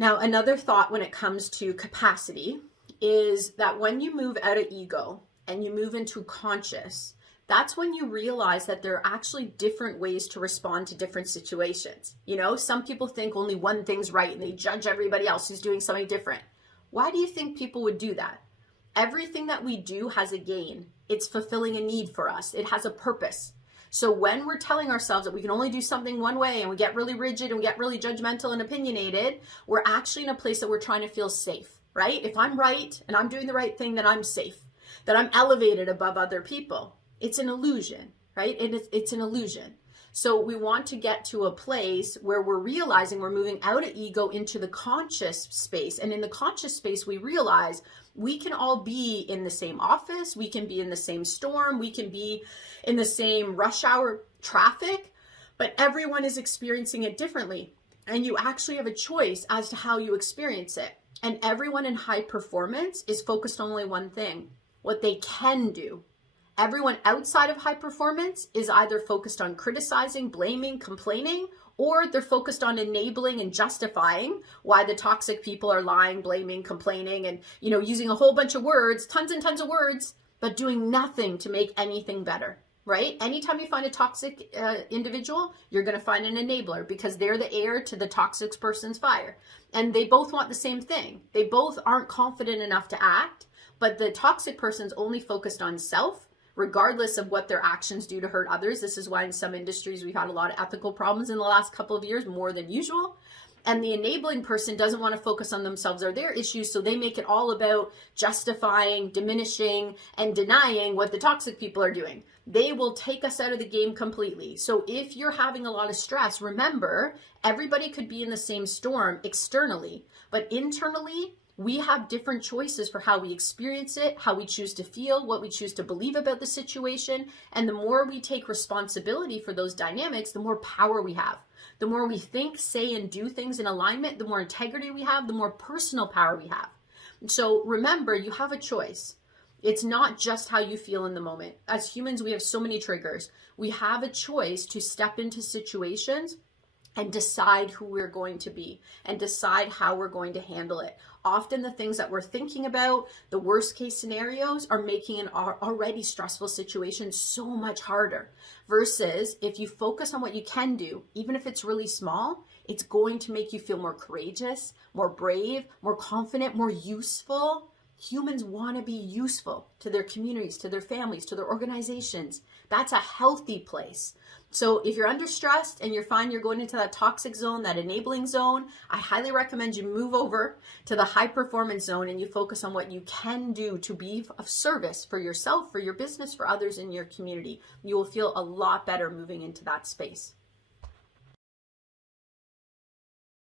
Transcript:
Now, another thought when it comes to capacity is that when you move out of ego and you move into conscious, that's when you realize that there are actually different ways to respond to different situations. You know, some people think only one thing's right and they judge everybody else who's doing something different. Why do you think people would do that? Everything that we do has a gain. It's fulfilling a need for us. It has a purpose. So when we're telling ourselves that we can only do something one way and we get really rigid and we get really judgmental and opinionated, we're actually in a place that we're trying to feel safe, right? If I'm right and I'm doing the right thing, then I'm safe, that I'm elevated above other people. It's an illusion, right? It's an illusion. So we want to get to a place where we're realizing we're moving out of ego into the conscious space. And in the conscious space, we realize we can all be in the same office. We can be in the same storm. We can be in the same rush hour traffic, but everyone is experiencing it differently. And you actually have a choice as to how you experience it. And everyone in high performance is focused on only one thing, what they can do. Everyone outside of high performance is either focused on criticizing, blaming, complaining, or they're focused on enabling and justifying why the toxic people are lying, blaming, complaining, and, you know, using a whole bunch of words, tons and tons of words, but doing nothing to make anything better, right? Anytime you find a toxic individual, you're going to find an enabler because they're the heir to the toxic person's fire. And they both want the same thing. They both aren't confident enough to act, but the toxic person's only focused on self, regardless of what their actions do to hurt others. This is why in some industries we've had a lot of ethical problems in the last couple of years, more than usual. And the enabling person doesn't want to focus on themselves or their issues, so they make it all about justifying, diminishing, and denying what the toxic people are doing. They will take us out of the game completely. So if you're having a lot of stress, remember, everybody could be in the same storm externally, but internally, we have different choices for how we experience it, how we choose to feel, what we choose to believe about the situation. And the more we take responsibility for those dynamics, the more power we have. The more we think, say, and do things in alignment, the more integrity we have, the more personal power we have. So remember, you have a choice. It's not just how you feel in the moment. As humans, we have so many triggers. We have a choice to step into situations and decide who we're going to be and decide how we're going to handle it. Often the things that we're thinking about, the worst case scenarios, are making an already stressful situation so much harder. Versus if you focus on what you can do, even if it's really small, it's going to make you feel more courageous, more brave, more confident, more useful. Humans want to be useful to their communities, to their families, to their organizations. That's a healthy place. So if you're under stressed and you find you're going into that toxic zone, that enabling zone, I highly recommend you move over to the high performance zone and you focus on what you can do to be of service for yourself, for your business, for others in your community. You will feel a lot better moving into that space.